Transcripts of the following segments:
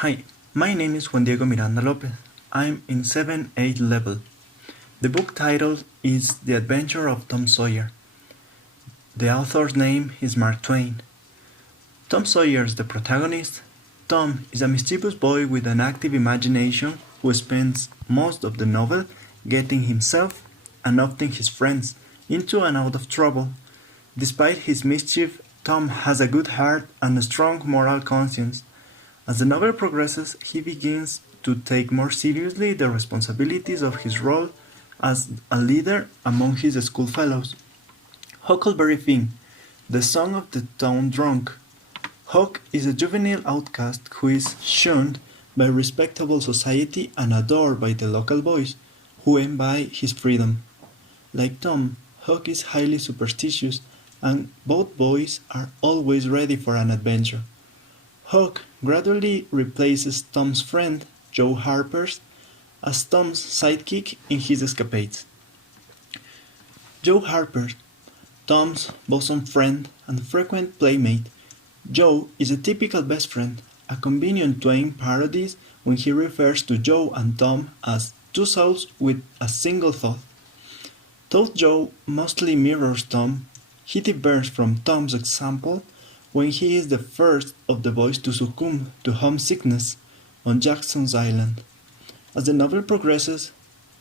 Hi, my name is Juan Diego Miranda Lopez. I'm in 7-8 level. The book title is The Adventure of Tom Sawyer. The author's name is Mark Twain. Tom Sawyer is the protagonist. Tom is a mischievous boy with an active imagination who spends most of the novel getting himself and often his friends into and out of trouble. Despite his mischief, Tom has a good heart and a strong moral conscience. As the novel progresses, he begins to take more seriously the responsibilities of his role as a leader among his schoolfellows. Huckleberry Finn, the son of the town drunk. Huck is a juvenile outcast who is shunned by respectable society and adored by the local boys, who envy his freedom. Like Tom, Huck is highly superstitious, and both boys are always ready for an adventure. Huck gradually replaces Tom's friend, Joe Harper, as Tom's sidekick in his escapades. Joe Harper, Tom's bosom friend and frequent playmate. Joe is a typical best friend, a convenient Twain parody when he refers to Joe and Tom as two souls with a single thought. Though Joe mostly mirrors Tom, he differs from Tom's example when he is the first of the boys to succumb to homesickness on Jackson's Island. As the novel progresses,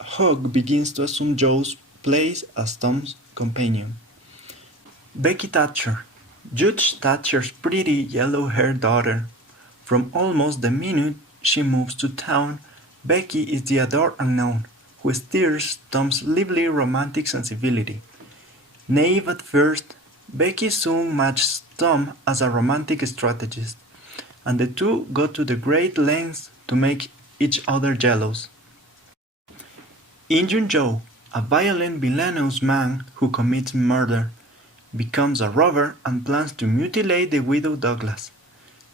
Huck begins to assume Joe's place as Tom's companion. Becky Thatcher, Judge Thatcher's pretty yellow-haired daughter. From almost the minute she moves to town, Becky is the adored unknown, who steers Tom's lively romantic sensibility. Naive at first, Becky soon matches Tom as a romantic strategist, and the two go to the great lengths to make each other jealous. Injun Joe, a violent villainous man who commits murder, becomes a robber and plans to mutilate the widow Douglas.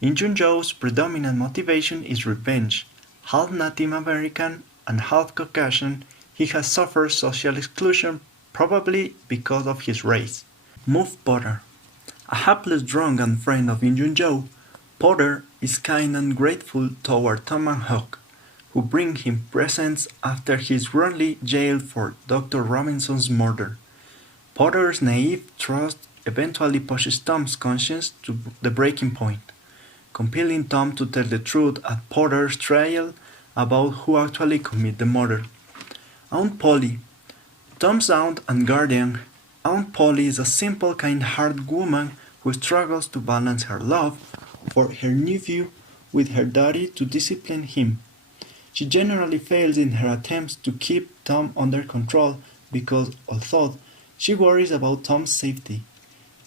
Injun Joe's predominant motivation is revenge. Half Native American and half Caucasian, he has suffered social exclusion probably because of his race. Move Potter. A hapless drunk and friend of Injun Joe, Potter is kind and grateful toward Tom and Huck, who bring him presents after he is wrongly jailed for Dr. Robinson's murder. Potter's naive trust eventually pushes Tom's conscience to the breaking point, compelling Tom to tell the truth at Potter's trial about who actually committed the murder. Aunt Polly, Tom's aunt and guardian. Aunt Polly is a simple, kind-hearted woman who struggles to balance her love for her nephew with her duty to discipline him. She generally fails in her attempts to keep Tom under control because, although she worries about Tom's safety,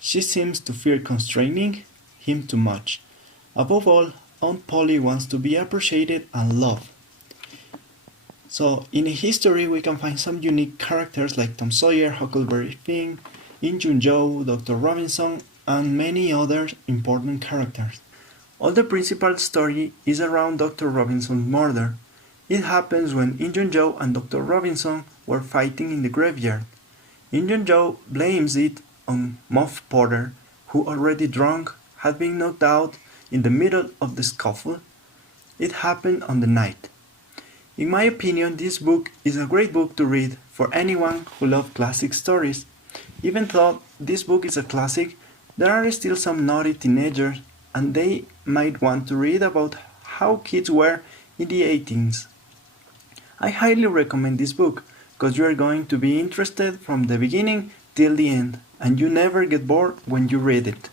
she seems to fear constraining him too much. Above all, Aunt Polly wants to be appreciated and loved. So, in history, we can find some unique characters like Tom Sawyer, Huckleberry Finn, Injun Joe, Dr. Robinson, and many other important characters. All the principal story is around Dr. Robinson's murder. It happens when Injun Joe and Dr. Robinson were fighting in the graveyard. Injun Joe blames it on Muff Potter, who, already drunk, had been knocked out in the middle of the scuffle. It happened on the night. In my opinion, this book is a great book to read for anyone who loves classic stories. Even though this book is a classic, there are still some naughty teenagers, and they might want to read about how kids were in the 18s. I highly recommend this book, because you are going to be interested from the beginning till the end, and you never get bored when you read it.